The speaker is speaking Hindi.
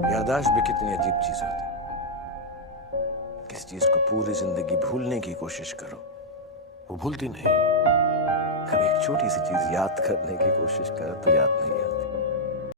याददाश्त भी कितनी अजीब चीज होती। किस चीज को पूरी जिंदगी भूलने की कोशिश करो, वो भूलती नहीं। कभी एक छोटी सी चीज याद करने की कोशिश करो तो याद नहीं आती।